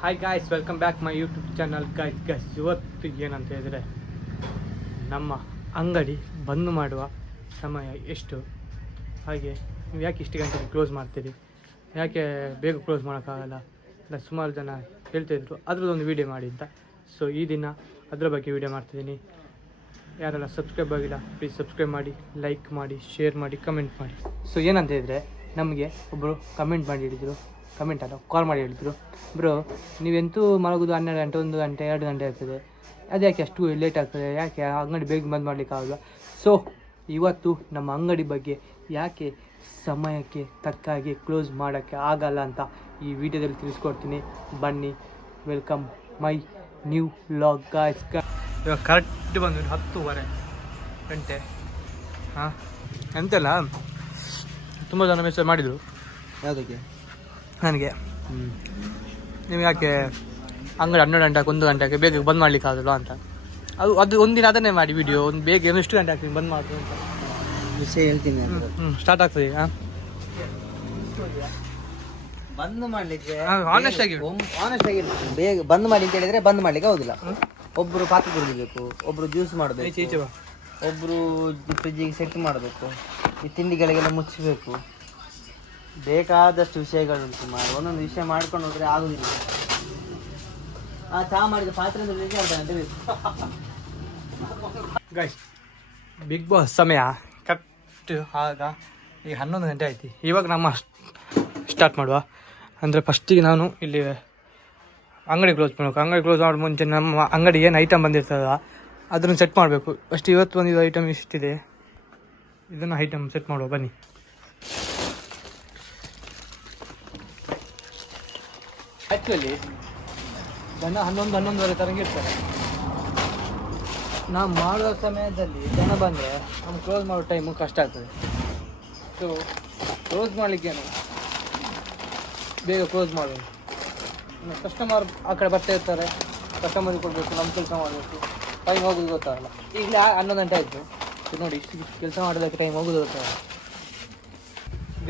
Hi guys, welcome back my YouTube channel. Guys ಇವತ್ತು ಏನಂತ ಹೇಳಿದರೆ, ನಮ್ಮ ಅಂಗಡಿ ಬಂದ್ ಮಾಡುವ ಸಮಯ ಎಷ್ಟು, ಹಾಗೆ ನೀವು ಯಾಕೆ ಇಷ್ಟು ಗಂಟೆಗೆ ಕ್ಲೋಸ್ ಮಾಡ್ತೀರಿ, ಯಾಕೆ ಬೇಗ ಕ್ಲೋಸ್ ಮಾಡೋಕ್ಕಾಗಲ್ಲ ಅಂತ ಸುಮಾರು ಜನ ಹೇಳ್ತಾಯಿದ್ರು. ಅದರದ್ದೊಂದು ವೀಡಿಯೋ ಮಾಡಿ ಅಂತ. ಸೊ ಈ ದಿನ ಅದರ ಬಗ್ಗೆ ವೀಡಿಯೋ ಮಾಡ್ತಿದ್ದೀನಿ. ಯಾರೆಲ್ಲ ಸಬ್ಸ್ಕ್ರೈಬ್ ಆಗಿಲ್ಲ ಪ್ಲೀಸ್ ಸಬ್ಸ್ಕ್ರೈಬ್ ಮಾಡಿ, ಲೈಕ್ ಮಾಡಿ, ಶೇರ್ ಮಾಡಿ, ಕಮೆಂಟ್ ಮಾಡಿ. ಸೊ ಏನಂತ ಹೇಳಿದರೆ, ನಮಗೆ ಒಬ್ಬರು ಕಮೆಂಟ್ ಮಾಡಿ ಹೇಳಿದರು, ಕಮೆಂಟ್ ಅಲ್ಲ ಕಾಲ್ ಮಾಡಿ ಹೇಳಿದರು, ಬ್ರೋ ನೀವೆಂತೂ ಮಲಗೋದು 12 ಗಂಟೆ, 1 ಗಂಟೆ, 2 ಗಂಟೆ ಆಗ್ತದೆ, ಅದು ಯಾಕೆ ಅಷ್ಟು ಲೇಟ್ ಆಗ್ತದೆ, ಯಾಕೆ ಅಂಗಡಿ ಬೇಗ ಬಂದ್ ಮಾಡಲಿಕ್ಕಾಗಲ್ಲ. ಸೊ ಇವತ್ತು ನಮ್ಮ ಅಂಗಡಿ ಬಗ್ಗೆ ಯಾಕೆ ಸಮಯಕ್ಕೆ ತಕ್ಕಾಗಿ ಕ್ಲೋಸ್ ಮಾಡೋಕ್ಕೆ ಆಗಲ್ಲ ಅಂತ ಈ ವಿಡಿಯೋದಲ್ಲಿ ತಿಳಿಸ್ಕೊಡ್ತೀನಿ. ಬನ್ನಿ, welcome my new vlog guys. ಇವಾಗ ಕರೆಕ್ಟ್ ಬಂದು 10:30 ಗಂಟೆ. ಹಾಂ ಎಂತೆಲ್ಲ ತುಂಬ ಜನ ಮೆಸೇಜ್ ಮಾಡಿದರು. ಯಾವುದಕ್ಕೆ? ನನಗೆ ನೀವು ಯಾಕೆ ಅಂಗಡಿ 12 ಗಂಟೆಗೆ 1 ಗಂಟೆಗೆ ಬೇಗ ಬಂದ್ ಮಾಡ್ಲಿಕ್ಕೆ ಆಗಲ್ಲ ಅಂತ. ಅದು ಒಂದಿನ ಅದನ್ನೇ ಮಾಡಿ ವಿಡಿಯೋ, ಒಂದು ಬೇಗ ಎಷ್ಟು ಗಂಟೆ ಆಗ್ತೀನಿ ಬಂದ್ ಮಾಡೋದು ಅಂತ ವಿಷಯ ಹೇಳ್ತೀನಿ. ಸ್ಟಾರ್ಟ್ ಆಗ್ತದೆ. ಬಂದ್ ಮಾಡ್ಲಿಕ್ಕೆ ಆನೆಸ್ಟ್ ಆಗಿ ಬೇಗ ಬಂದ್ ಮಾಡಿ ಅಂತ ಹೇಳಿದ್ರೆ ಬಂದ್ ಮಾಡ್ಲಿಕ್ಕೆ ಆಗುದಿಲ್ಲ. ಒಬ್ರು ಪಾತ್ರೆ ಕುಡಿಬೇಕು, ಒಬ್ರು ಜ್ಯೂಸ್ ಮಾಡಬೇಕು, ಒಬ್ರು ಫ್ರಿಜ್ಜಿಗೆ ಸೆಟ್ ಮಾಡಬೇಕು, ಈ ತಿಂಡಿಗಳಿಗೆಲ್ಲ ಮುಚ್ಚಬೇಕು. ಬೇಕಾದಷ್ಟು ವಿಷಯಗಳುಂಟು. ಒಂದೊಂದು ವಿಷಯ ಮಾಡ್ಕೊಂಡು ಹೋದ್ರೆ ಆಗುದಿಲ್ಲ. ಆ ಚಹಾ ಮಾಡಿದ ಪಾತ್ರೆ ಅರ್ಧ ಗಂಟೆ ಬೇಕು. ಗೈಸ್, ಬಿಗ್ ಬಾಸ್ ಸಮಯ ಕರೆಕ್ಟ್ ಆಗ ಈಗ 11 ಗಂಟೆ ಆಯ್ತು. ಇವಾಗ ನಮ್ಮ ಸ್ಟಾರ್ಟ್ ಮಾಡುವ. ಅಂದರೆ ಫಸ್ಟಿಗೆ ನಾನು ಇಲ್ಲಿ ಅಂಗಡಿ ಕ್ಲೋಸ್ ಮಾಡಬೇಕು. ಅಂಗಡಿ ಕ್ಲೋಸ್ ಮಾಡೋ ಮುಂಚೆ ನಮ್ಮ ಅಂಗಡಿ ಏನು ಐಟಮ್ ಬಂದಿರ್ತದ ಅದನ್ನು ಸೆಟ್ ಮಾಡಬೇಕು. ಫಸ್ಟ್ ಇವತ್ತು ಬಂದಿದ್ದು ಐಟಮ್ ಇಷ್ಟಿದೆ, ಇದನ್ನು ಐಟಮ್ ಸೆಟ್ ಮಾಡುವ ಬನ್ನಿ. ಆ್ಯಕ್ಚುಲಿ ಜನ 11-11:30 ತನಕ ಇರ್ತಾರೆ. ನಾವು ಮಾಡುವ ಸಮಯದಲ್ಲಿ ಜನ ಬಂದರೆ ನಮ್ಗೆ ಕ್ಲೋಸ್ ಮಾಡೋ ಟೈಮು ಕಷ್ಟ ಆಗ್ತದೆ. ಸೊ ಕ್ಲೋಸ್ ಮಾಡಲಿಕ್ಕೇನು ಬೇಗ ಕ್ಲೋಸ್ ಮಾಡೋದು. ಕಸ್ಟಮರ್ ಆ ಕಡೆ ಬರ್ತಾ ಇರ್ತಾರೆ, ಕಸ್ಟಮರಿಗೆ ಕೊಡಬೇಕು, ನಮ್ಮ ಕೆಲಸ ಮಾಡಬೇಕು, ಟೈಮ್ ಹೋಗೋದು ಗೊತ್ತಾಗಲ್ಲ. ಈಗಲೇ 11 ಗಂಟೆ ಆಯಿತು. ನೋಡಿ, ಇಷ್ಟು ಕೆಲಸ ಮಾಡೋದಕ್ಕೆ ಟೈಮ್ ಹೋಗೋದು ಗೊತ್ತಾಗಲ್ಲ.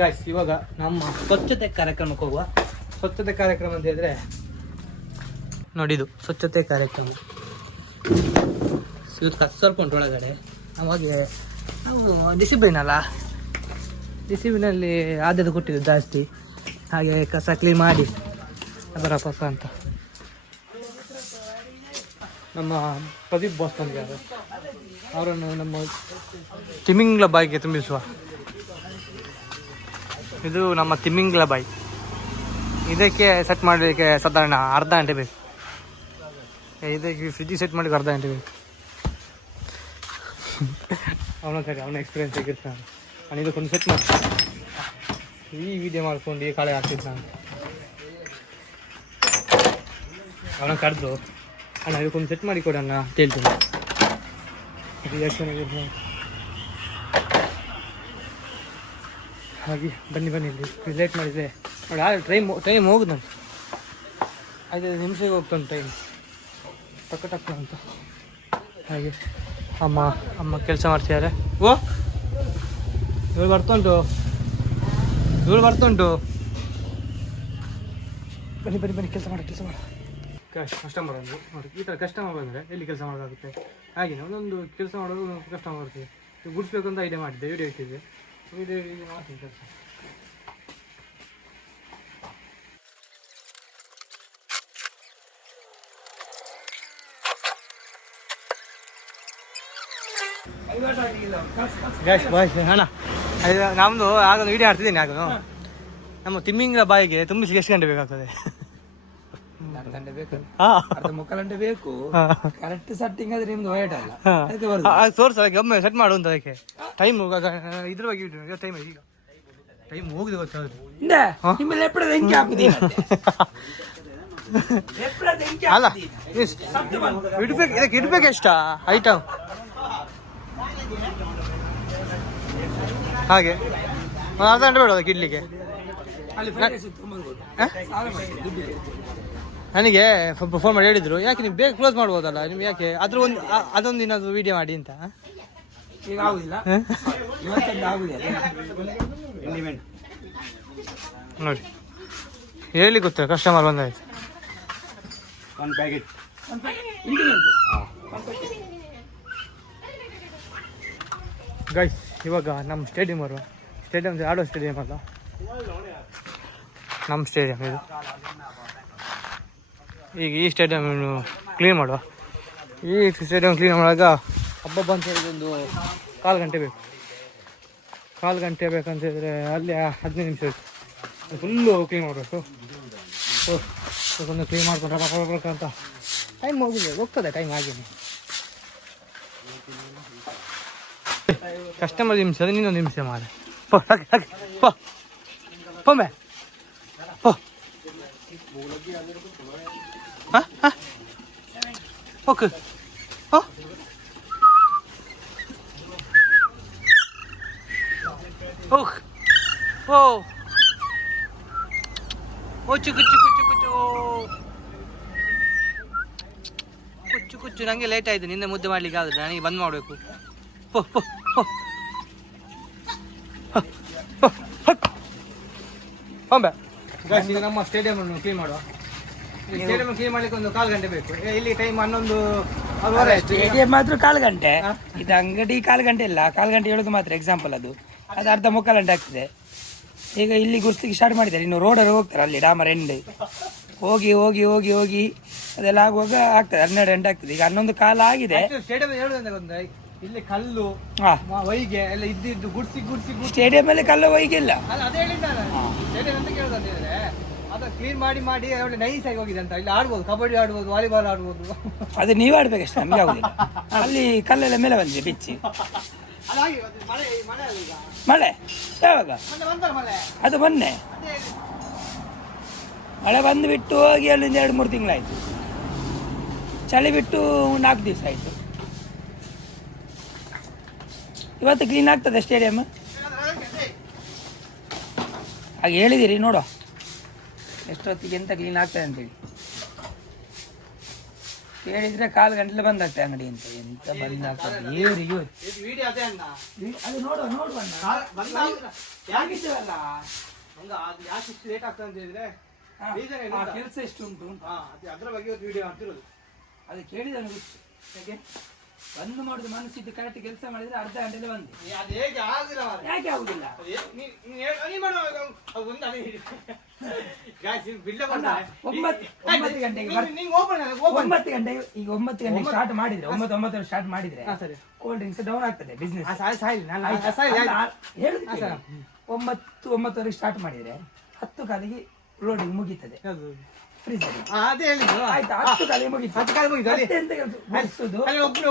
ಗಾಯ್ಸ್, ಇವಾಗ ನಮ್ಮ ಸ್ವಚ್ಛತೆ ಕಾರ್ಯಕ್ರಮಕ್ಕೆ ಹೋಗುವ. ಸ್ವಚ್ಛತೆ ಕಾರ್ಯಕ್ರಮ ಅಂತ ಹೇಳಿದ್ರೆ ನೋಡಿ, ಇದು ಸ್ವಚ್ಛತೆ ಕಾರ್ಯಕ್ರಮ. ಇವತ್ತು ಕಸ ಸ್ವಲ್ಪ ಉಂಟು ಒಳಗಡೆ. ಅವಾಗೆ ನಾವು ಡಿಸಿಪ್ಲಿನ್ ಅಲ್ಲ, ಡಿಸಿಪ್ಲಿನಲ್ಲಿ ಆದ್ಯತೆ ಕೊಟ್ಟಿದ್ದು ಜಾಸ್ತಿ. ಹಾಗೆ ಕಸ ಕ್ಲೀನ್ ಮಾಡಿ ಅದರ ಪಕ್ಕ ಅಂತ ನಮ್ಮ ಪ್ರದೀಪ್ ಬಾಸ್ ಬಂದಿದ್ದಾರೆ. ಅವರನ್ನು ನಮ್ಮ ತಿಮಿಂಗ್ಲ ಬಾಯಿಗೆ ತುಂಬಿಸುವ. ಇದು ನಮ್ಮ ತಿಮಿಂಗ್ಲ ಬಾಯಿ. ಇದಕ್ಕೆ ಸೆಟ್ ಮಾಡಲಿಕ್ಕೆ ಸಾಧಾರಣ ಅರ್ಧ ಗಂಟೆ ಬೇಕು. ಇದಕ್ಕೆ ಫ್ರಿಜ್ಜಿಗೆ ಸೆಟ್ ಮಾಡಲಿಕ್ಕೆ ಅರ್ಧ ಗಂಟೆ ಬೇಕು. ಅವನ ಎಕ್ಸ್ಪೀರಿಯನ್ಸ್ ಆಗಿರ್ತಾನೆ. ನಾನು ಇದಕ್ಕೊಂದು ಸೆಟ್ ಮಾಡ್ತೀನಿ. ಈ ವಿಡಿಯೋ ಮಾಡ್ಕೊಂಡು ಈ ಕಾಳೆ ಹಾಕ್ತಿದ್ದು ನಾನು. ಅವನ ಕರೆದು, ಅಣ್ಣ ಇದಕ್ಕೊಂದು ಸೆಟ್ ಮಾಡಿ ಕೊಡೋಣ ಅಂತ ಹೇಳ್ತೀನಿ. ರಿಯಾಕ್ಷನ್ ಆಗಿರ್ಬೋದು. ಹಾಗೆ ಬನ್ನಿ ಇಲ್ಲಿ ಲೇಟ್ ಮಾಡಿದರೆ ನೋಡಿ, ಆ ಟೈಮ್ ಹೋಗುದು ನಂಗೆ 5 ನಿಮಿಷಕ್ಕೆ ಹೋಗ್ತಾನೆ ಟೈಮ್ ಟಕ್ಕ ಅಂತ. ಹಾಗೆ ಅಮ್ಮ ಕೆಲಸ ಮಾಡ್ತಿದ್ದಾರೆ. ಇವಳು ಬರ್ತುಂಟು ಬನ್ನಿ ಕೆಲಸ ಮಾಡ. ಕಸ್ಟಮರ್ ಅಂದರು ನೋಡಿ, ಈ ಥರ ಕಸ್ಟಮರ್ ಬಂದರೆ ಎಲ್ಲಿ ಕೆಲಸ ಮಾಡೋದಾಗುತ್ತೆ. ಹಾಗೆ ಒಂದೊಂದು ಕೆಲಸ ಮಾಡೋದು ಕಸ್ಟಮರ್ ಬರ್ತದೆ. ಗುಡಿಸ್ಬೇಕು ಅಂತ ಐಡಿಯಾ ಮಾಡಿದ್ದೆ, ವಿಡಿಯೋ ಇಟ್ಟಿದ್ದೆ, ವಿಡಿಯೋ ಮಾಡ್ತೀನಿ ಕೆಲಸ. ಅಣ್ಣ, ನಮ್ಮದು ಆಗೊಂದು ವೀಡಿಯೋ ಮಾಡ್ತಿದ್ದೀನಿ. ಆಗ ನಮ್ಮ ತಿಮ್ಮಿಂಗ್ರ ಬಾಯಿಗೆ ತುಂಬಿಸ್ಲಿಕ್ಕೆ ಎಷ್ಟು ಗಂಟೆ ಬೇಕಾಗ್ತದೆ? 2 ಗಂಟೆ ಬೇಕು, ಮುಕ್ಕಾಲು ಗಂಟೆ ಬೇಕು. ಕರೆಕ್ಟ್ ಸೆಟ್ಟಿಂಗ್ ಆದ್ರೆ ನಿಮ್ದು ವೈಟ್ ಅಲ್ಲ. ಸೋರ್ಸ್ ಒಮ್ಮೆ ಸೆಟ್ ಮಾಡು ಅಂತ. ಅದಕ್ಕೆ ಟೈಮ್ ಇದ್ರ ಬಗ್ಗೆ ಟೈಮ್ ಈಗ ಟೈಮ್ ಹೋಗುದು ಗೊತ್ತಾಗುತ್ತೆ. ಅಲ್ಲ ಇದಕ್ಕೆ ಎಷ್ಟ ಐಟಮ್ ಹಾಗೆ ಒಂದು ಅರ್ಧ ಗಂಟೆ ಬೇಡ ಅದಕ್ಕೆ ಇಡ್ಲಿಕ್ಕೆ. ನನಗೆ ಫೋನ್ ಮಾಡಿ ಹೇಳಿದ್ರು, ಯಾಕೆ ನೀವು ಬೇಗ ಕ್ಲೋಸ್ ಮಾಡ್ಬೋದಲ್ಲ, ನಿಮ್ಗೆ ಯಾಕೆ ಅದೊಂದು ದಿನದ್ದು ವೀಡಿಯೋ ಮಾಡಿ ಅಂತ. ನೋಡಿ ಹೇಳಿ ಗೊತ್ತಿಲ್ಲ, ಕಸ್ಟಮರ್ ಬಂದಾಯ್ತು. 1 ಪ್ಯಾಕೆಟ್ ಗೈಸ್ ಇವಾಗ ನಮ್ಮ ಸ್ಟೇಡಿಯಂ ಆಡೋ ಸ್ಟೇಡಿಯಂ ಅಲ್ಲ, ನಮ್ಮ ಸ್ಟೇಡಿಯಂ ಇದು. ಈಗ ಈ ಸ್ಟೇಡಿಯಂ ಕ್ಲೀನ್ ಮಾಡುವ. ಈ ಸ್ಟೇಡಿಯಂ ಕ್ಲೀನ್ ಮಾಡುವಾಗ ಹಬ್ಬ ಅಂತ ಹೇಳಿದ್ರೆ ಒಂದು 1/4 ಗಂಟೆ ಬೇಕು. 1/4 ಗಂಟೆ ಬೇಕಂತ ಹೇಳಿದ್ರೆ ಅಲ್ಲಿ 15 ನಿಮಿಷ ಬೇಕು. ಫುಲ್ಲು ಕ್ಲೀನ್ ಮಾಡಬೇಕು. ಒಂದು ಕ್ಲೀನ್ ಮಾಡ್ಕೊಂಡು ಅಂತ ಟೈಮ್ ಹೋಗ್ತದೆ ಟೈಮ್ ಹಾಗೇನೆ. ಕಸ್ಟಮರ್ ನಿಮಿಷ ಅದು ಇನ್ನೊಂದು ನಿಮಿಷ ಮಾರೆ. ಪೊಮ್ಮೆ ಓಕೆ ಓ ಕುಚ್ಚು ನನಗೆ ಲೇಟ್ ಆಯಿತು. ನಿನ್ನೆ ಮುದ್ದೆ ಮಾಡ್ಲಿಕ್ಕೆ ಆದ್ರೆ ನನಗೆ ಬಂದ್ ಮಾಡಬೇಕು. ಈಗ ನಮ್ಮ ಸ್ಟೇಡಿಯಂ ಅನ್ನು ಕ್ಲೀನ್ ಮಾಡುವ. ಸ್ಟೇಡಿಯಂ ಕ್ಲೀನ್ ಮಾಡ್ಲಿಕ್ಕೆ ಒಂದು 1/4 ಗಂಟೆ ಬೇಕು. ಇಲ್ಲಿ ಟೈಮ್ 11:15 ಆಯ್ತು. ಸ್ಟೇಡಿಯಂ ಮಾತ್ರ 1/4 ಗಂಟೆ, ಇದು ಅಂಗಡಿ 1/4 ಗಂಟೆ ಇಲ್ಲ. 1/4 ಗಂಟೆ ಹೇಳೋದು ಮಾತ್ರ ಎಕ್ಸಾಂಪಲ್, ಅದು ಅರ್ಧ 3/4 ಗಂಟೆ ಆಗ್ತದೆ. ಈಗ ಇಲ್ಲಿ ಗುರ್ಸ್ಲಿಕ್ಕೆ ಸ್ಟಾರ್ಟ್ ಮಾಡಿದ್ದಾರೆ, ಇನ್ನು ರೋಡಲ್ಲಿ ಹೋಗ್ತಾರೆ, ಅಲ್ಲಿ ಡಾಮರ್ ಎಂಡ್ ಹೋಗಿ ಹೋಗಿ ಹೋಗಿ ಹೋಗಿ ಅದೆಲ್ಲ ಆಗುವಾಗ ಆಗ್ತದೆ 12 ಗಂಟೆ ಆಗ್ತದೆ. ಈಗ 11:15 ಆಗಿದೆ. ಸ್ಟೇಡಿಯಂ ಹೇಳುದಂದ್ರೆ ಇಲ್ಲಿ ಕಲ್ಲು ವೈಗೆ ಎಲ್ಲ ಇದ್ದಿದ್ದು ಗುಡ್ಸಿ ಸ್ಟೇಡಿಯಂ ಅಲ್ಲಿ ಕಲ್ಲು ವೈಗಿಲ್ಲ. ಅದೇ ಹೇಳಿದ್ದಾರೆ ಸ್ಟೇಡಿಯಂ ಅಂತ ಕೇಳೋದಂತ ಹೇಳಿದ್ರೆ ಅದು ಕ್ಲೀನ್ ಮಾಡಿ ಒಳ್ಳೆ ನೈಸ್ ಆಗಿ ಹೋಗಿದೆ ಅಂತ. ಇಲ್ಲಿ ಆಡ್ಬೋದು, ಕಬಡ್ಡಿ ಆಡ್ಬೋದು, ವಾಲಿಬಾಲ್ ಆಡ್ಬೋದು. ಅದು ನೀವು ಆಡ್ಬೇಕಷ್ಟೇ, ನಮ್ಗೆ ಆಗುದಿಲ್ಲ. ಅಲ್ಲಿ ಕಲ್ಲೆಲ್ಲ ಮೇಲೆ ಬಂದಿದೆ ಬಿಚ್ಚಿ. ಮಳೆ ಯಾವಾಗ? ಅದು ಮೊನ್ನೆ ಮಳೆ ಬಂದು ಬಿಟ್ಟು ಹೋಗಿ ಅಲ್ಲಿಂದ 2-3 ತಿಂಗಳಾಯ್ತು. ಚಳಿ ಬಿಟ್ಟು 4 ದಿವಸ ಆಯ್ತು. ಇವತ್ತು ಕ್ಲೀನ್ ಆಗ್ತದೆ ಸ್ಟೇಡಿಯಂ. ಹಾಗೆ ಹೇಳಿದಿರಿ, ನೋಡುವ ಎಷ್ಟೊತ್ತಿಗೆ ಎಂತ ಕ್ಲೀನ್ ಆಗ್ತದೆ ಅಂತೇಳಿ. ಹೇಳಿದ್ರೆ 1/4 ಗಂಟೆ ಬಂದಾಗ್ತದೆ ಅಂಗಡಿ ಅಂತ. ಎಂತ ಬಂದಾಗ್ತದೆ ಅದು ನೋಡುವ ಕೆಲಸ ಎಷ್ಟು ಉಂಟು ಅದ್ರ ಬಗ್ಗೆ ವಿಡಿಯೋ ಮಾಡ್ತಿರೋದು. ಅದು ಕೇಳಿದನು ಗೊತ್ತು. ಹೇಗೆ ಬಂದು ಮಾಡುದು ಮನಸ್ಸಿದ್ದು ಕರೆಕ್ಟ್ ಕೆಲಸ ಮಾಡಿದ್ರೆ ಅರ್ಧ ಗಂಟೆಲೆ ಬಂದು. ಯಾಕೆ ಆಗುದಿಲ್ಲ? 9 ಗಂಟೆಗೆ ಈಗ 9 ಗಂಟೆಗೆ ಸ್ಟಾರ್ಟ್ ಮಾಡಿದ್ರೆ 9 ಸ್ಟಾರ್ಟ್ ಮಾಡಿದ್ರೆ ಕೋಲ್ಡ್ ಡ್ರಿಂಕ್ಸ್ ಡೌನ್ ಆಗ್ತದೆ ಬಿಸ್ನೆಸ್. 9-9:30 ಸ್ಟಾರ್ಟ್ ಮಾಡಿದ್ರೆ 10 ಕಾಲಿಗೆ ಲೋಡಿಂಗ್ ಮುಗೀತದೆ. ಅದೇ ಹೇಳಿದ್ರು. ಆಯ್ತಾ, 10 ಕಾಲಿಗೆ ಮುಗೀತು.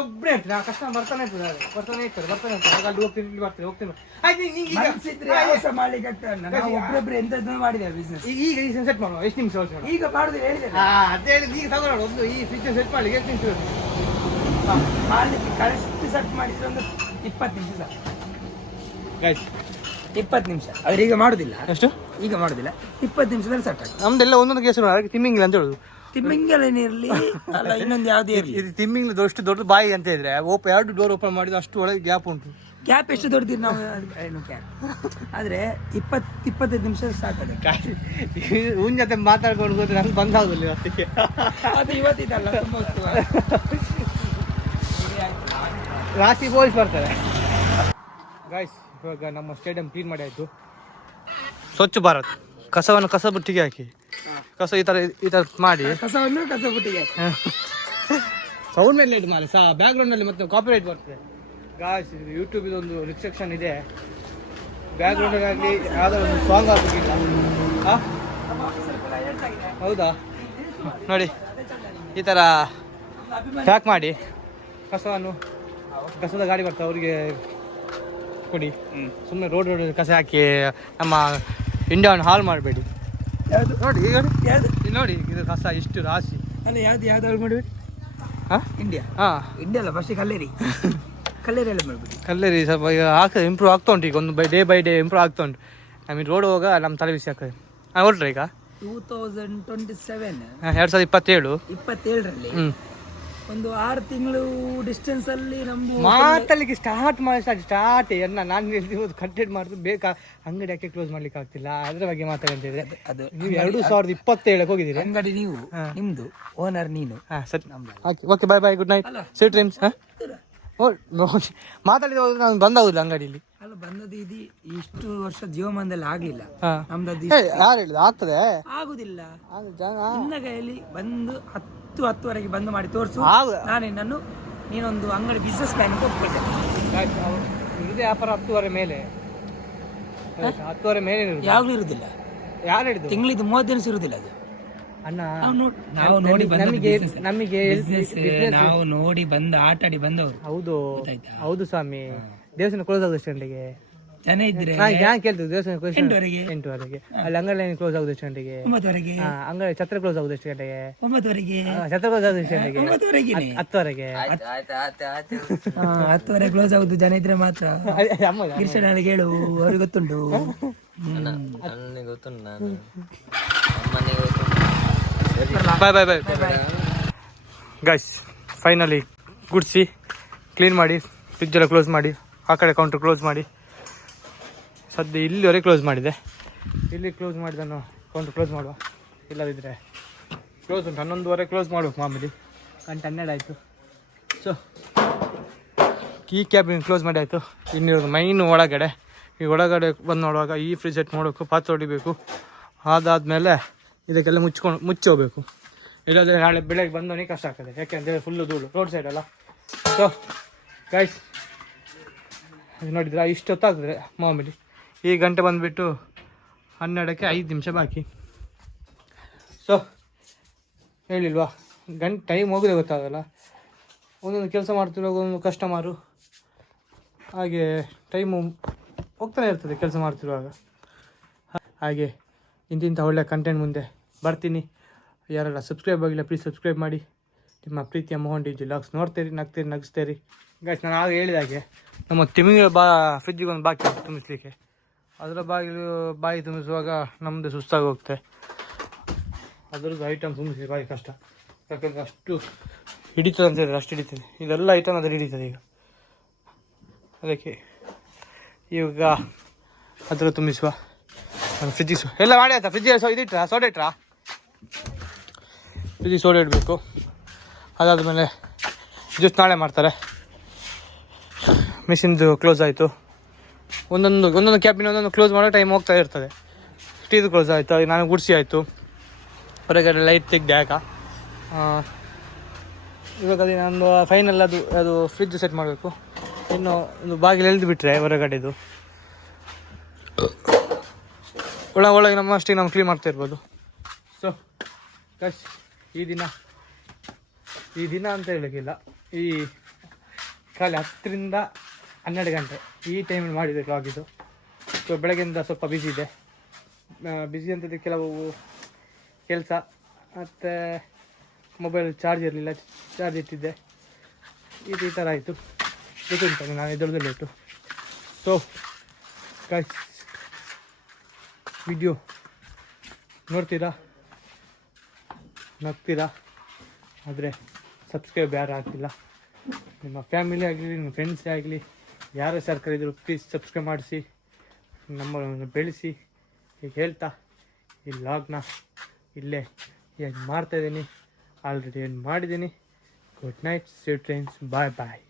ಒಬ್ಬನೇ ಇರ್ತೀನಿ, ಕಸ್ಟಮರ್ ಬರ್ತಾನೆ ಇರ್ತದೆ. ಅಲ್ಲಿ ಹೋಗ್ತೀನಿ. ಮಾಡ್ಲಿಕ್ಕೆ ಆಗ್ತದೆ. ನಾವು ಒಬ್ಬೊಬ್ರು ಎಂತ ಮಾಡಿದ್ದೇವೆ ಬಿಸ್ನೆಸ್. ಈಗ ಸೆಟ್ ಮಾಡುವ. ಎಷ್ಟು ನಿಮಿಷ ಈಗ ಮಾಡುದು ಹೇಳಿದೆ. ಅದೇ ಹೇಳಿದ್ ಈಗ ತಗೊಳ್ಳೋಣ. ಒಂದು ಈ ಫ್ರಿಜ್ ಸೆಟ್ ಮಾಡ್ಲಿಕ್ಕೆ ಎಷ್ಟು ನಿಮಿಷ ಮಾಡ್ಲಿಕ್ಕೆ ಕರೆಕ್ಟ್ ಸೆಟ್ ಮಾಡಿದ್ರೆ ಒಂದು 20 ನಿಮಿಷ ಸಾಕು. 20 ನಿಮಿಷ. ಆದ್ರೆ ಈಗ ಮಾಡುದಿಲ್ಲ. ಎಷ್ಟು? ಈಗ ಮಾಡುದಿಲ್ಲ. 20 ನಿಮಿಷದಲ್ಲಿ ಸೆಟ್ ಆಗ್ತದೆ. ನಮ್ದೆಲ್ಲ ಒಂದೊಂದು ಕೇಸು ತಿಮ್ಮಿಂಗಿಲ್ಲ ಅಂತ ಹೇಳುದು. ತಿಮ್ಮಿಂಗಲೇನಿರ್ಲಿ ಅಲ್ಲ, ಇನ್ನೊಂದು ಯಾವ್ದು ಇರ್ಲಿ. ಇದು ತಿಮ್ಮಿಂಗ್ಲದ್ದು ಅಷ್ಟು ದೊಡ್ಡ ಬಾಯಿ ಅಂತ ಇದ್ರೆ 2 ಡೋರ್ ಓಪನ್ ಮಾಡಿದ್ರೆ ಅಷ್ಟು ಒಳಗೆ ಗ್ಯಾಪ್ ಉಂಟು. ಗ್ಯಾಪ್ ಎಷ್ಟು ದೊಡ್ಡದಿರಿ ನಾವು ಏನು ಗ್ಯಾಪ್. ಆದ್ರೆ 20-25 ನಿಮಿಷ ಸಾಕದೆ. ಉನ್ ಜೊತೆ ಮಾತಾಡ್ಕೊಂಡು ಹೋದ್ರೆ ನಂಗೆ ಬಂದಾಗುದಿಲ್ಲ ಅದಕ್ಕೆ. ಅದು ಇವತ್ತಿದಲ್ಲ, ತುಂಬ ಹೊತ್ತು ರಾಶಿ ಬೋಲ್ಸ್ ಬರ್ತಾರೆ. ಗಾಯ್ಸ್, ಇವಾಗ ನಮ್ಮ ಸ್ಟೇಡಿಯಂ ಕ್ಲೀನ್ ಮಾಡಿ ಆಯಿತು. ಸ್ವಚ್ಛ ಭಾರತ್ ಕಸವನ್ನು ಕಸ ಬುಟ್ಟಿಗೆ ಹಾಕಿ, ಕಸ ಈ ಥರ ಮಾಡಿ ಕಸವನ್ನು ಕಸ ಬುಟ್ಟಿಗೆ ಸೌಂಡ್ ಮೇಲೆ ಇಟ್ಟು ಮಾಡಿ ಬ್ಯಾಕ್ಗ್ರೌಂಡಲ್ಲಿ ಮತ್ತೆ ಕಾಪಿರೈಟ್ ಬರ್ತದೆ. ಗಾಯ್ಸ್, ಯೂಟ್ಯೂಬ್ ಇದೊಂದು ರಿಸ್ಟ್ರಿಕ್ಷನ್ ಇದೆ. ಬ್ಯಾಕ್ಗ್ರೌಂಡಲ್ಲಿ ಯಾವುದಾದ್ರು ಒಂದು ಸಾಂಗ್ ಆಗಬೇಕಿಲ್ಲ. ಹೌದಾ? ನೋಡಿ, ಈ ಥರ ಪ್ಯಾಕ್ ಮಾಡಿ ಕಸದ ಗಾಡಿ ಬರ್ತದೆ ಅವರಿಗೆ ಕೊಡಿ. ಸುಮ್ಮನೆ ರೋಡ್ ಕಸ ಹಾಕಿ ನಮ್ಮ ಇಂಡಿಯಾವನ್ನು ಹಾಳು ಮಾಡಬೇಡಿ. ನೋಡಿ ಈಗ ನೋಡಿ, ಇದು ಕಸ ಇಷ್ಟು ರಾಶಿ. ಅಲ್ಲ, ಯಾವ್ದು ಹಾಳು ಮಾಡಬೇಡಿ. ಇಂಡಿಯಾ ಅಲ್ಲ, ಫಸ್ಟ್ ಕಲ್ಲೇರಿ ಎಲ್ಲ ಮಾಡ್ಬಿಡಿ. ಕಲ್ಲೇರಿ ಸ್ವಲ್ಪ ಈಗ ಆಗ್ತದೆ, ಇಂಪ್ರೂವ್ ಆಗ್ತಾ ಉಂಟು. ಈಗ ಒಂದು ಡೇ ಬೈ ಡೇ ಇಂಪ್ರೂವ್ ಆಗ್ತಾ ಉಂಟು. ನಮಗೆ ರೋಡ್ ಹೋಗ ನಮ್ಮ ತಲೆ ಬಿಸಿ ಆಗ್ತದೆ. ಹೊರಟ್ರೆ ಈಗ 2027 2027 27ರಲ್ಲಿ ಒಂದು 6 ತಿಂಗಳು ಡಿಸ್ಟೆನ್ಸ್ ಅಲ್ಲಿ ನಮ್ಮ ಮಾತಲ್ಲಿಗೆ ಸ್ಟಾರ್ಟ್ ನಾನು ಹೇಳ್ತಿರೋದು ಕಂಟೆಂಟ್ ಮಾಡಿದ್ರು ಬೇಕಾ ಅಂಗಡಿ ಯಾಕೆ ಕ್ಲೋಸ್ ಮಾಡ್ಲಿಕ್ಕೆ ಆಗ್ತಿಲ್ಲ ಅದ್ರ ಬಗ್ಗೆ ಮಾತಾಡ್ತಿದ್ರೆ ಅದು ನೀವು 2027 ಹೋಗಿದ್ದೀರಿ ಅಂಗಡಿ ನೀವು ನಿಮ್ದು ಓನರ್ ನೀನು ಹಾ ಸರಿ okay bye bye good night sweet dreams ಮಾತಾಡಿದ ನಾನು ಬಂದಾಗುದಿಲ್ಲ ಅಂಗಡಿಲಿ ಅಲ್ಲ ಬಂದದ್ದು ಇದು ಇಷ್ಟು ವರ್ಷ ಜೀವಮಾನದಲ್ಲಿ ಆಗ್ಲಿಲ್ಲ ನಮ್ದು ಯಾರು ಹೇಳಿದ ಆಗ್ತದೆ ಆಗುದಿಲ್ಲ ನಿನ್ನ ಕೈಯಲ್ಲಿ ಬಂದು 10-10ವರೆಗೆ ಬಂದು ಮಾಡಿ ತೋರಿಸು ನಾನು ನೀನೊಂದು ಅಂಗಡಿ ಬಿಸ್ನೆಸ್ ಪ್ಲಾನ್ ಅಂತ ಒಪ್ಕೊಳ್ತೇನೆ. ಇದೆ ವ್ಯಾಪಾರ 10ವರೆ ಮೇಲೆ 10ವರೆ ಮೇಲೆ ಯಾವಾಗ್ಲೂ ಇರುದಿಲ್ಲ. ಯಾರು ಹೇಳಿದ್ದು ತಿಂಗಳಿಗೆ 30 ದಿನ ಇರುದಿಲ್ಲ ಅದು ಅಣ್ಣ ನಾವು ನೋಡಿ ನಮಗೆ ನಾವು ನೋಡಿ ಬಂದು ಆಟಾಡಿ ಬಂದವರು. ಹೌದು ಹೌದು ಸ್ವಾಮಿ ದೇವಸ್ಥಾನ ಕ್ಲೋಸ್ ಆಗೋದು ಎಷ್ಟು ಗಂಟೆಗೆ ಜನ ಇದ್ರೆ ನಾನು ಕೇಳ್ತಿದ್ದು ದೇವಸ್ಥಾನ ಕ್ಲೋಸ್ 8ವರೆಗೆ 8ವರೆಗೆ ಅಲ್ಲಿ ಅಂಗಡಿ ಕ್ಲೋಸ್ ಆಗೋದು ಎಷ್ಟು ಗಂಟೆಗೆ 9ವರೆಗೆ ಅಂಗಡಿ ಛತ್ರ ಕ್ಲೋಸ್ ಆಗೋದು ಎಷ್ಟು ಗಂಟೆಗೆ 9ವರೆಗೆ ಛತ್ರ ಕ್ಲೋಸ್ ಆಗೋದು ಎಷ್ಟು ಗಂಟೆಗೆ 9ವರೆಗೆ 10ವರೆಗೆ 10ವರೆಗೆ ಕ್ಲೋಸ್ ಆಗುದು ಜನ ಇದ್ರೆ ಮಾತ್ರ. ಗಿರ್ಷನಾಳಿಗೆ ಹೇಳು ಅವ್ರಿಗೆ ಗೊತ್ತುಂಟು. ನನಗೆ ಗೊತ್ತುಂಟು, ನಾನು ಅಮ್ಮನಿಗೆ ಗೊತ್ತುಂಟು. ಬಾಯ್ ಬಾಯ್ bye guys finally Gudsi clean ಮಾಡಿ ಫ್ರಿಜ್ ಎಲ್ಲ ಕ್ಲೋಸ್ ಮಾಡಿ ಆ ಕಡೆ ಕೌಂಟರ್ ಕ್ಲೋಸ್ ಮಾಡಿ ಸದ್ಯ ಇಲ್ಲಿವರೆಗೆ ಕ್ಲೋಸ್ ಮಾಡಿದೆ. ಇಲ್ಲಿ ಕ್ಲೋಸ್ ಮಾಡಿದನು ಕೌಂಟರ್ ಕ್ಲೋಸ್ ಮಾಡುವ, ಇಲ್ಲದಿದ್ದರೆ ಕ್ಲೋಸ್ ಉಂಟು 11ವರೆಗೆ ಕ್ಲೋಸ್ ಮಾಡ್ಬೇಕು ಮಾಮೂಲಿ. ಗಂಟೆ 12 ಆಯಿತು. ಸೊ ಈ ಕ್ಯಾಬಿನ್ ಕ್ಲೋಸ್ ಮಾಡಿ ಆಯಿತು. ಇನ್ನಿರೋದು ಮೈನ್ ಒಳಗಡೆ. ಈ ಒಳಗಡೆ ಬಂದು ನೋಡುವಾಗ ಈ ಫ್ರಿಜ್ ಸೆಟ್ ಮಾಡಬೇಕು, ಪಾತ್ರೆ ಹೊಡಿಬೇಕು. ಅದಾದಮೇಲೆ ಇದಕ್ಕೆಲ್ಲ ಮುಚ್ಚಿ ಹೋಗ್ಬೇಕು. ಇಲ್ಲಾಂದರೆ ನಾಳೆ ಬೆಳಗ್ಗೆ ಬಂದವನಿಗೆ ಕಷ್ಟ ಆಗ್ತದೆ, ಯಾಕೆಂದರೆ ಫುಲ್ಲು ಧೂಳು ರೋಡ್ ಸೈಡ್ ಅಲ್ಲ. ಸೊ ಗೈಸ್ ನೋಡಿದ್ರೆ ಇಷ್ಟೊತ್ತಾಗ್ತದೆ ಮಾಮೂಲಿ. ಈ ಗಂಟೆ ಬಂದುಬಿಟ್ಟು 12ಕ್ಕೆ 5 ನಿಮಿಷ ಬಾಕಿ. ಸೊ ಹೇಳಿಲ್ವಾ ಟೈಮ್ ಹೋಗೋದೇ ಗೊತ್ತಾಗಲ್ಲ. ಒಂದೊಂದು ಕೆಲಸ ಮಾಡ್ತಿರುವಾಗ ಒಂದು ಕಸ್ಟಮರು ಹಾಗೆ ಟೈಮು ಹೋಗ್ತಾನೆ ಇರ್ತದೆ ಕೆಲಸ ಮಾಡ್ತಿರುವಾಗ. ಹಾಗೆ ಇಂತಿಂಥ ಒಳ್ಳೆ ಕಂಟೆಂಟ್ ಮುಂದೆ ಬರ್ತೀನಿ. ಯಾರೆಲ್ಲ ಸಬ್ಸ್ಕ್ರೈಬ್ ಆಗಿಲ್ಲ ಪ್ಲೀಸ್ ಸಬ್ಸ್ಕ್ರೈಬ್ ಮಾಡಿ. ನಿಮ್ಮ ಪ್ರೀತಿಯ ಮೋಹನ್ ಡಿ ಜಿ ಲಾಗ್ಸ್ ನೋಡ್ತೀರಿ, ನಗಿಸ್ತೀರಿ. ಗೈಸ್ ನಾನು ಆಗ ಹೇಳಿದಾಗೆ ನಮ್ಮ ತಿಮಿಂಗಳ ಫ್ರಿಜ್ಜಿಗೆ ಒಂದು ಬಾಕಿ ತುಂಬಿಸ್ಲಿಕ್ಕೆ. ಅದರ ಬಾಯಿ ತುಂಬಿಸುವಾಗ ನಮ್ಮದು ಸುಸ್ತಾಗಿ ಹೋಗುತ್ತೆ. ಅದರದ್ದು ಐಟಮ್ ತುಂಬಿಸಿ ಬಾಯಿ ಕಷ್ಟ, ಯಾಕಂದರೆ ಅಷ್ಟು ಹಿಡಿತದೆ ಅಂತ ಹೇಳಿದ್ರೆ ಅಷ್ಟು ಹಿಡಿತದೆ. ಇದೆಲ್ಲ ಐಟಮ್ ಅದ್ರ ಹಿಡಿತದೆ ಈಗ. ಅದಕ್ಕೆ ಈಗ ಅದರ ತುಂಬಿಸುವ ಫ್ರಿಜ್ಜಿಗೆ ಎಲ್ಲ ಮಾಡಿ ಆಯ್ತಾ. ಫ್ರಿಜ್ಜಿಗೆ ಇದಿಟ್ರಾ ಸೋಡಾ ಇಟ್ರಾ? ಫ್ರಿಜ್ಜಿಗೆ ಸೋಡಾ ಇಡಬೇಕು. ಅದಾದಮೇಲೆ ಜ್ಯೂಸ್ ನಾಳೆ ಮಾಡ್ತಾರೆ. ಮಿಷಿನ್ದು ಕ್ಲೋಸ್ ಆಯಿತು. ಒಂದೊಂದು ಕ್ಯಾಬಿನ್ ಒಂದೊಂದು ಕ್ಲೋಸ್ ಮಾಡೋ ಟೈಮ್ ಹೋಗ್ತಾ ಇರ್ತದೆ. ಟೀದು ಕ್ಲೋಸ್ ಆಯಿತು, ನಾನು ಗುಡಿಸಿ ಆಯಿತು. ಹೊರಗಡೆ ಲೈಟ್ ತೆಗ್ದೆ ಆಗ ಇವಾಗ ಅದು ನಾನು ಫೈನಲ್ ಅದು ಫ್ರಿಜ್ ಸೆಟ್ ಮಾಡಬೇಕು. ಇನ್ನು ಒಂದು ಬಾಗಿಲು ಎಳೆದು ಬಿಟ್ಟರೆ ಹೊರಗಡೆದು ಒಳಗೆ ನಮ್ಮಷ್ಟಿಗೆ ನಾವು ಕ್ಲೀನ್ ಮಾಡ್ತಾ ಇರ್ಬೋದು. ಸೊ ಕಶ್ ಈ ದಿನ ಅಂತ ಹೇಳೋಕ್ಕಿಲ್ಲ, ಈ ಖಾಲಿ 10ರಿಂದ 12 ಗಂಟೆ ಈ ಟೈಮಲ್ಲಿ ಮಾಡಿದೆ ವ್ಲಾಗಿದು. ಸೊ ಬೆಳಗ್ಗೆಯಿಂದ ಸ್ವಲ್ಪ ಬ್ಯುಸಿ ಇದೆ. ಬ್ಯುಸಿ ಅಂತದ್ದು ಕೆಲವು ಕೆಲಸ ಮತ್ತು ಮೊಬೈಲ್ ಚಾರ್ಜ್ ಇರಲಿಲ್ಲ, ಚಾರ್ಜ್ ಇಟ್ಟಿದ್ದೆ. ಈ ಥರ ಆಯಿತು. ಗೊತ್ತುಂಟಾಗ ನಾನು ಎದುರದ್ದು ಲೇಟು. ಸೊ ಗೈಸ್ ವಿಡಿಯೋ ನೋಡ್ತೀರಾ, ನಗ್ತೀರಾ, ಆದರೆ ಸಬ್ಸ್ಕ್ರೈಬ್ ಯಾರು ಆಗ್ತಿಲ್ಲ. ನಿಮ್ಮ ಫ್ಯಾಮಿಲಿ ಆಗಲಿ ನಿಮ್ಮ ಫ್ರೆಂಡ್ಸೇ ಆಗಲಿ ಯಾರೇ ಸರ್ಕಾರ ಇದ್ದರೂ ಪ್ಲೀಸ್ ಸಬ್ಸ್ಕ್ರೈಬ್ ಮಾಡಿಸಿ, ನಮ್ಮನ್ನು ಬೆಳೆಸಿ. ಈಗ ಹೇಳ್ತಾ ಈ ಲಾಗ್ನ ಇಲ್ಲೇ ಏನು ಮಾಡ್ತಾಯಿದ್ದೀನಿ, ಆಲ್ರೆಡಿ ಏನು ಮಾಡಿದ್ದೀನಿ. ಗುಡ್ ನೈಟ್, ಸೇಫ್ ಟ್ರೈನ್ಸ್, ಬಾಯ್ ಬಾಯ್.